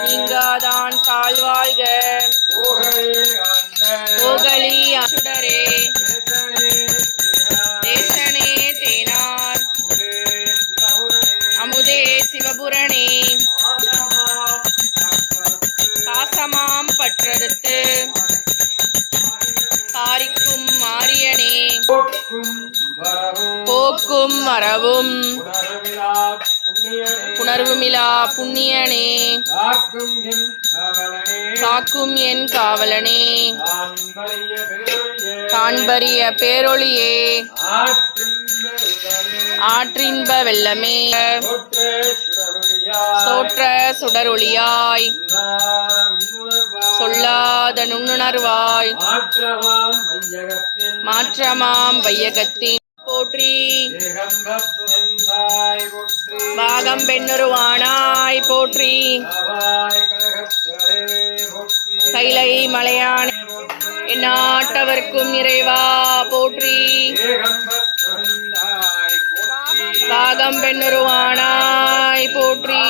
நீங்காதான் தாழ்வாழ்க. ஓகலி சுடரே தேசனே தேனார் அமுதே சிவபுரணே பாசமாம் பற்றறுத்து காரிக்கும் மாரியனே போக்கும் வரவும் புணர்வுமிலா புண்ணியனே காக்கும் என் காவலனே காண்பரிய பேரொளியே ஆற்றின்ப வெள்ளமே சோற்ற சுடரொளியாய் சொல்லாத நுண்ணுணர்வாய் மாற்றமாம் வையகத்தின் போற்றி. பாகம் பெண்ணுருவானாய் போற்றி. கைலை மலையானே எந்நாட்டவர்க்கும் இறைவா போற்றி. பாகம் பெண்ணுருவானாய் போற்றி.